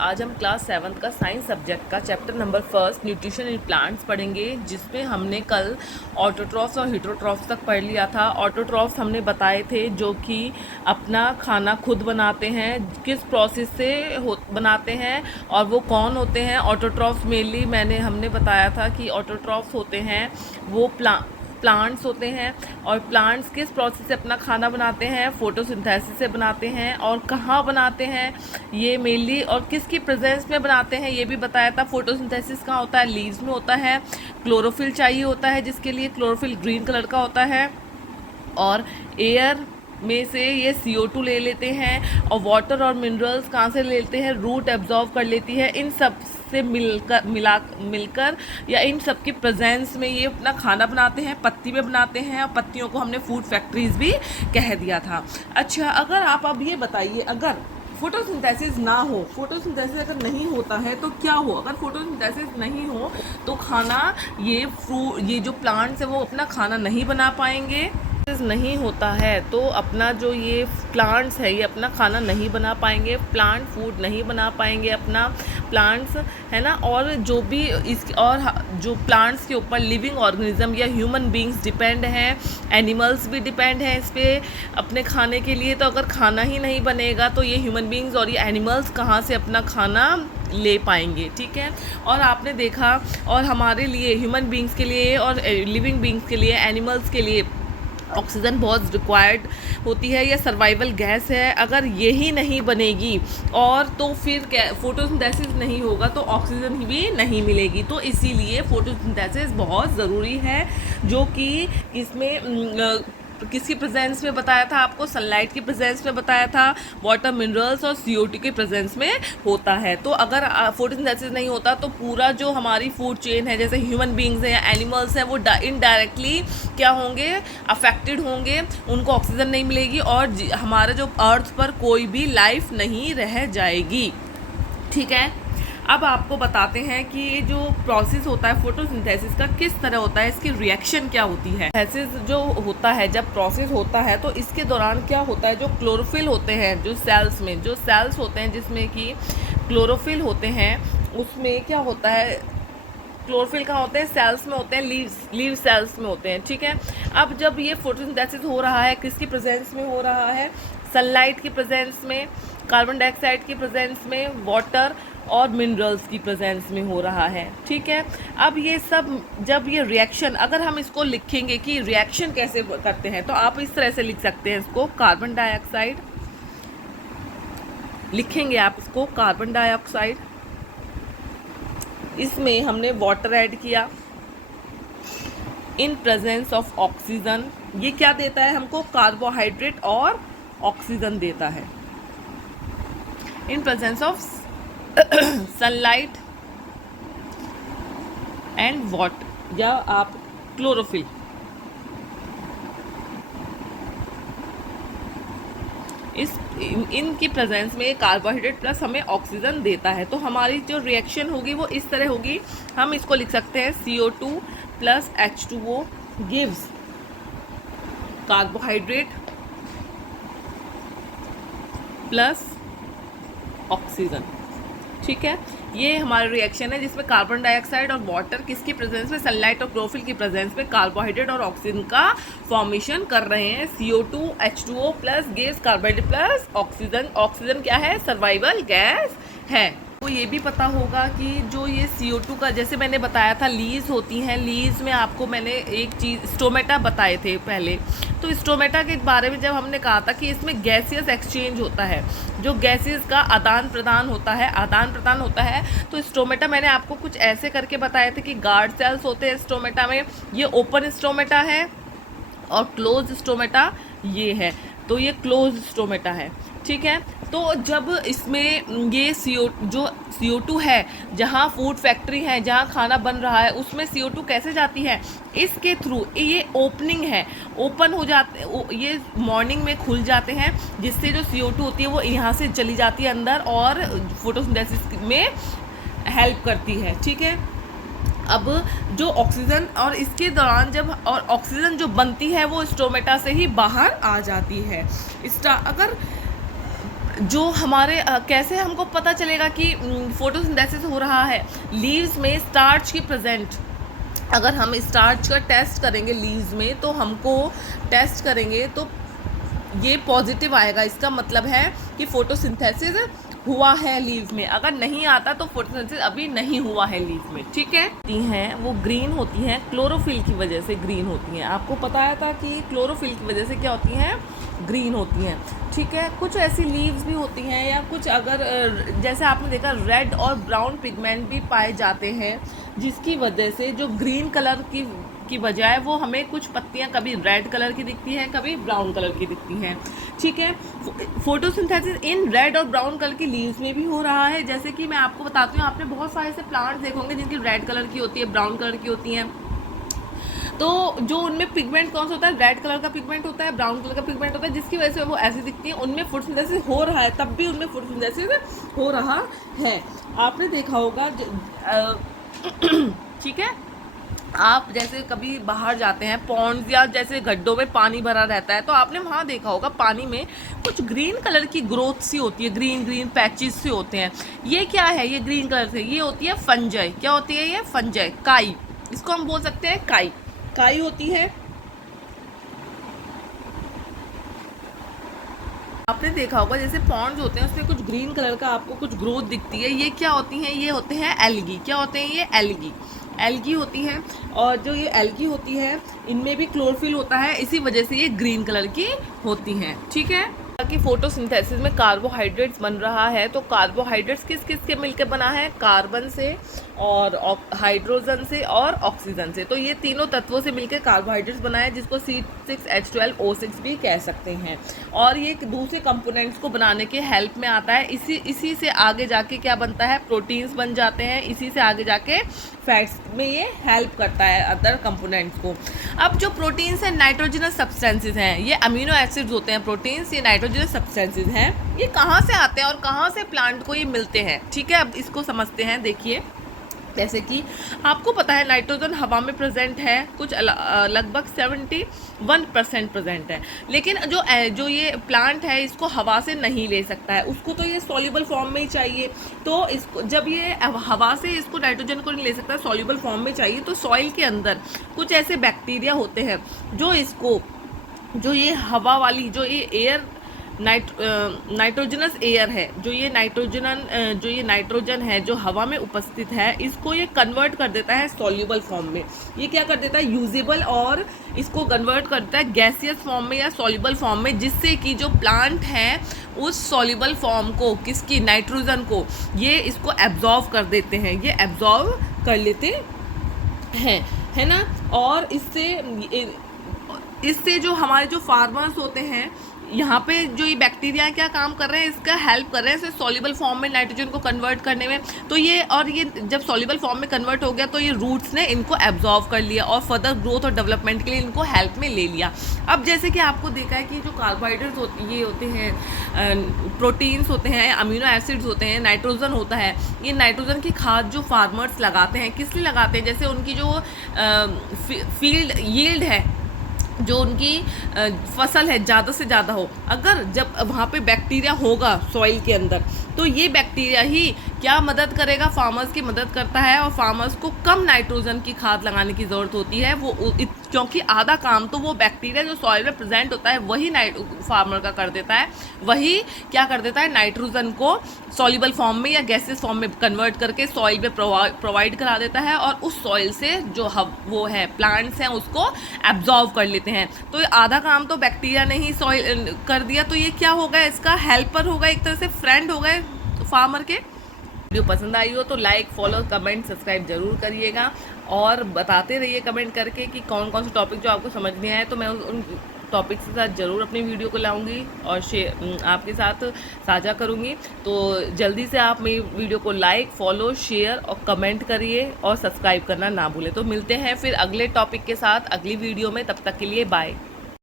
आज हम क्लास 7 का साइंस सब्जेक्ट का chapter number 1 nutrition in plants पढ़ेंगे, जिसमें हमने कल ऑटोट्रॉफ्स और हीटरोट्रॉफ्स तक पढ़ लिया था। ऑटोट्रॉफ्स हमने बताए थे जो कि अपना खाना खुद बनाते हैं, किस प्रोसेस से बनाते हैं और वो कौन होते हैं। ऑटोट्रॉफ्स मेनली हमने बताया था कि ऑटोट्रॉफ्स होते हैं वो प्लांट्स होते हैं, और प्लांट्स किस प्रोसेस से अपना खाना बनाते हैं, फोटोसिंथेसिस से बनाते हैं, और कहाँ बनाते हैं ये मेनली, और किसकी प्रेजेंस में बनाते हैं ये भी बताया था। फोटोसिंथेसिस कहाँ होता है, लीव्स में होता है। क्लोरोफिल चाहिए होता है, जिसके लिए क्लोरोफिल ग्रीन कलर का होता है, और एयर में से ये CO2 ले लेते हैं, और वाटर और मिनरल्स कहाँ से लेते हैं, रूट एब्जॉर्व कर लेती है। इन सब से मिलकर या इन सब की प्रेजेंस में ये अपना खाना बनाते हैं, पत्ती में बनाते हैं, और पत्तियों को हमने फूड फैक्ट्रीज भी कह दिया था। अच्छा, अगर आप अब ये बताइए, अगर फोटोसिंथेसिस ना हो, फोटोसिंथेसिस अगर नहीं होता है तो क्या हो। अगर फोटोसिंथेसिस नहीं हो तो खाना ये जो प्लांट्स है वो अपना खाना नहीं बना पाएंगे। नहीं होता है तो अपना जो ये प्लांट्स है ये अपना खाना नहीं बना पाएंगे, प्लांट फूड नहीं बना पाएंगे अपना, प्लांट्स है ना। और जो भी जो प्लांट्स के ऊपर लिविंग ऑर्गेनिज्म या ह्यूमन बींग्स डिपेंड हैं, एनिमल्स भी डिपेंड हैं इस पर अपने खाने के लिए। तो अगर खाना ही नहीं बनेगा तो ये ह्यूमन बींग्स और ये एनिमल्स कहाँ से अपना खाना ले पाएंगे, ठीक है। और आपने देखा, और हमारे लिए ह्यूमन बींग्स के लिए और लिविंग बींग्स के लिए, एनिमल्स के लिए ऑक्सीजन बहुत रिक्वायर्ड होती है, या सर्वाइवल गैस है। अगर यही नहीं बनेगी और तो फिर फोटोसिंथेसिस नहीं होगा तो ऑक्सीजन भी नहीं मिलेगी। तो इसीलिए फोटोसिंथेसिस बहुत ज़रूरी है, जो कि इसमें किसकी प्रेजेंस में बताया था आपको, सनलाइट की प्रेजेंस में बताया था, वाटर मिनरल्स और CO2 के प्रेजेंस में होता है। तो अगर फोटोसिंथेसिस नहीं होता तो पूरा जो हमारी फूड चेन है, जैसे ह्यूमन बींग्स हैं या एनिमल्स हैं, वो इनडायरेक्टली क्या होंगे, अफेक्टेड होंगे, उनको ऑक्सीजन नहीं मिलेगी, और हमारा जो अर्थ पर कोई भी लाइफ नहीं रह जाएगी, ठीक है। अब आपको बताते हैं कि ये जो प्रोसेस होता है फोटोसिंथेसिस का किस तरह होता है, इसकी रिएक्शन क्या होती है। सिंथेसिस जो होता है, जब प्रोसेस होता है तो इसके दौरान क्या होता है, जो क्लोरोफिल होते हैं, जो सेल्स होते हैं जिसमें कि क्लोरोफिल होते हैं, उसमें क्या होता है, क्लोरोफिल कहाँ होते हैं, सेल्स में होते हैं, लीव सेल्स में होते हैं, ठीक है। अब जब ये फोटोसिंथेसिस हो रहा है, किसकी प्रेजेंस में हो रहा है, सनलाइट की प्रेजेंस में, कार्बन डाइऑक्साइड की प्रेजेंस में, वाटर और मिनरल्स की प्रेजेंस में हो रहा है, ठीक है। अब ये सब जब ये रिएक्शन, अगर हम इसको लिखेंगे कि रिएक्शन कैसे करते हैं, तो आप इस तरह से लिख सकते हैं इसको, कार्बन डाइऑक्साइड लिखेंगे आप इसको, कार्बन डाइऑक्साइड, इसमें हमने वाटर ऐड किया, इन प्रेजेंस ऑफ ऑक्सीजन। ये क्या देता है हमको, कार्बोहाइड्रेट और ऑक्सीजन देता है, in presence of sunlight and water, या आप क्लोरोफिल। इनकी प्रेजेंस में कार्बोहाइड्रेट प्लस हमें ऑक्सीजन देता है। तो हमारी जो रिएक्शन होगी वो इस तरह होगी, हम इसको लिख सकते हैं CO2 plus H2O gives carbohydrate plus oxygen, ठीक है। ये हमारा रिएक्शन है जिसमें कार्बन डाइऑक्साइड और वाटर किसकी प्रेजेंस में, सनलाइट और क्लोरोफिल की प्रेजेंस में कार्बोहाइड्रेट और ऑक्सीजन का फॉर्मेशन कर रहे हैं। CO2 H2O plus gives carbohydrate plus oxygen. Oxygen क्या है, सर्वाइवल गैस है। तो ये भी पता होगा कि जो ये CO2 का, जैसे मैंने बताया था, लीव्स होती हैं, लीव्स में आपको मैंने एक चीज़ स्टोमेटा बताए थे पहले। तो स्टोमेटा के बारे में जब हमने कहा था कि इसमें गैसियस एक्सचेंज होता है, जो गैसेस का आदान प्रदान होता है, तो स्टोमेटा मैंने आपको कुछ ऐसे करके बताए थे कि गार्ड सेल्स होते हैं स्टोमेटा में, ये ओपन स्टोमेटा है, और क्लोज स्टोमेटा ये है, तो ये क्लोज स्टोमेटा है, ठीक है। तो जब इसमें ये जो CO2 है, जहाँ फूड फैक्ट्री है, जहाँ खाना बन रहा है, उसमें CO2 कैसे जाती है, इसके थ्रू, ये ओपनिंग है, ओपन हो जाते, ये मॉर्निंग में खुल जाते हैं, जिससे जो CO2 होती है वो यहाँ से चली जाती है अंदर और फोटोसिंथेसिस में हेल्प करती है, ठीक है। अब जो ऑक्सीजन, और इसके दौरान जब और ऑक्सीजन जो बनती है वो स्टोमेटा से ही बाहर आ जाती है। अगर जो हमारे कैसे हमको पता चलेगा कि फोटोसिंथेसिस हो रहा है? लीव्स में स्टार्च की प्रेजेंट, अगर हम स्टार्च का टेस्ट करेंगे लीव्स में, तो हमको टेस्ट करेंगे तो ये पॉजिटिव आएगा। इसका मतलब है कि फोटोसिंथेसिस हुआ है लीव में। अगर नहीं आता तो फोटोसिंथेसिस अभी नहीं हुआ है लीव में, ठीक है। हैं वो ग्रीन होती हैं, क्लोरोफिल की वजह से ग्रीन होती हैं। आपको बताया था कि क्लोरोफिल की वजह से क्या होती हैं? ग्रीन होती हैं, ठीक है। कुछ ऐसी लीव्स भी होती हैं, या कुछ अगर जैसे आपने देखा रेड और ब्राउन पिगमेंट भी पाए जाते हैं, जिसकी वजह से जो ग्रीन कलर की बजाय वो हमें कुछ पत्तियां कभी रेड कलर की दिखती हैं, कभी ब्राउन कलर की दिखती हैं, ठीक है। फोटोसिंथेसिस इन रेड और ब्राउन कलर की लीव्स में भी हो रहा है। जैसे कि मैं आपको बताती हूँ, आपने बहुत सारे ऐसे प्लांट्स देखे होंगे जिनकी रेड कलर की होती है, ब्राउन कलर की होती हैं। तो जो उनमें पिगमेंट कौन सा होता है? रेड कलर का पिगमेंट होता है, ब्राउन कलर का पिगमेंट होता है, जिसकी वजह से वो ऐसी दिखती है। उनमें फोटोसिंथेसिस हो रहा है, तब भी उनमें फोटोसिंथेसिस हो रहा है। आपने देखा होगा ठीक है। आप जैसे कभी बाहर जाते हैं, पॉन्ड्स या जैसे गड्ढों में पानी भरा रहता है, तो आपने वहाँ देखा होगा पानी में कुछ ग्रीन कलर की ग्रोथ सी होती है, ग्रीन ग्रीन पैचेस से होते हैं। ये क्या है? ये ग्रीन कलर से ये होती है फंजाई। क्या होती है ये? फंजाई, काई। इसको हम बोल सकते हैं काई, काई होती है। आपने देखा होगा जैसे पॉन्ड्स होते हैं उसमें कुछ ग्रीन कलर का आपको कुछ ग्रोथ दिखती है। ये क्या होती हैं? ये होते हैं एल्गी। क्या होते हैं ये? एल्गी, एल्गी होती है। और जो ये एल्गी होती है इनमें भी क्लोरोफिल होता है, इसी वजह से ये ग्रीन कलर की होती हैं, ठीक है। कि फोटोसिंथेसिस में कार्बोहाइड्रेट्स बन रहा है, तो कार्बोहाइड्रेट्स किस किस के मिलकर बना है? कार्बन से और हाइड्रोजन से और ऑक्सीजन से। तो ये तीनों तत्वों से मिलकर कार्बोहाइड्रेट्स बना है, जिसको C6H12O6 भी कह सकते हैं। और ये दूसरे कंपोनेंट्स को बनाने के हेल्प में आता है। इसी से आगे जाके क्या बनता है? प्रोटीन्स बन जाते हैं। इसी से आगे जाके फैट्स में ये हेल्प करता है अदर कंपोनेंट्स को। अब जो प्रोटीन्स हैं नाइट्रोजनस सब्सटेंसेस हैं, ये अमीनो एसिड्स होते हैं। प्रोटीन्स ये नाइट्रोजनस सब्सटेंसेस हैं। ये कहाँ से आते हैं और कहाँ से प्लांट को ये मिलते हैं, ठीक है। अब इसको समझते हैं। देखिए, जैसे कि आपको पता है नाइट्रोजन हवा में प्रेजेंट है, कुछ लगभग 71% प्रेजेंट है। लेकिन जो ये प्लांट है इसको हवा से नहीं ले सकता है, उसको तो ये सॉल्युबल फॉर्म में ही चाहिए। तो इसको जब ये हवा से इसको नाइट्रोजन को नहीं ले सकता, सॉल्युबल फॉर्म में चाहिए, तो सॉइल के अंदर कुछ ऐसे बैक्टीरिया होते हैं जो ये हवा वाली जो ये एयर नाइट्रोजनस एयर है, जो ये नाइट्रोजन है जो हवा में उपस्थित है, इसको ये कन्वर्ट कर देता है सॉल्युबल फॉर्म में। ये क्या कर देता है? यूजेबल, और इसको कन्वर्ट करता है गैसियस फॉर्म में या सॉल्युबल फॉर्म में, जिससे कि जो प्लांट है उस सॉल्युबल फॉर्म को, किसकी? नाइट्रोजन को, ये इसको एब्जॉर्व कर देते हैं, ये एब्जॉर्व कर लेते हैं, है ना। और इससे जो हमारे जो फार्मर्स होते हैं, यहाँ पे जो ये बैक्टीरिया क्या काम कर रहे हैं? इसका हेल्प कर रहे हैं इसे सॉल्युबल फॉर्म में नाइट्रोजन को कन्वर्ट करने में। तो ये जब सॉल्युबल फॉर्म में कन्वर्ट हो गया तो ये रूट्स ने इनको एब्जॉर्व कर लिया और फर्दर ग्रोथ और डेवलपमेंट के लिए इनको हेल्प में ले लिया। अब जैसे कि आपको देखा है कि जो कार्बोहाइड्रेट्स होते हैं, प्रोटीन्स होते हैं, अमीनो एसिड्स होते हैं, नाइट्रोजन होता है, ये नाइट्रोजन की खाद जो फार्मर्स लगाते हैं, किस लिए लगाते हैं? जैसे उनकी जो फील्ड यील्ड है, जो उनकी फसल है ज़्यादा से ज़्यादा हो। अगर जब वहाँ पे बैक्टीरिया होगा सॉइल के अंदर, तो ये बैक्टीरिया ही क्या मदद करेगा? फार्मर्स की मदद करता है, और फार्मर्स को कम नाइट्रोजन की खाद लगाने की ज़रूरत होती है। क्योंकि आधा काम तो वो बैक्टीरिया जो सॉइल में प्रेजेंट होता है वही फार्मर का कर देता है। वही क्या कर देता है? नाइट्रोजन को सॉल्युबल फॉर्म में या गैसेस फॉर्म में कन्वर्ट करके सॉइल में प्रोवाइड करा देता है, और उस सॉइल से जो वो है प्लांट्स हैं उसको एब्जॉर्व कर लेते हैं। तो आधा काम तो बैक्टीरिया ने ही सॉइल कर दिया। तो ये क्या होगा? इसका हेल्पर होगा, एक तरह से फ्रेंड हो गए फार्मर के। वीडियो पसंद आई हो तो लाइक, फॉलो, कमेंट, सब्सक्राइब जरूर करिएगा, और बताते रहिए कमेंट करके कि कौन कौन से टॉपिक जो आपको समझ में आए, तो मैं उन टॉपिक के साथ ज़रूर अपनी वीडियो को लाऊंगी और आपके साथ साझा करूंगी। तो जल्दी से आप मेरी वीडियो को लाइक, फॉलो, शेयर और कमेंट करिए, और सब्सक्राइब करना ना भूलें। तो मिलते हैं फिर अगले टॉपिक के साथ अगली वीडियो में। तब तक के लिए बाय।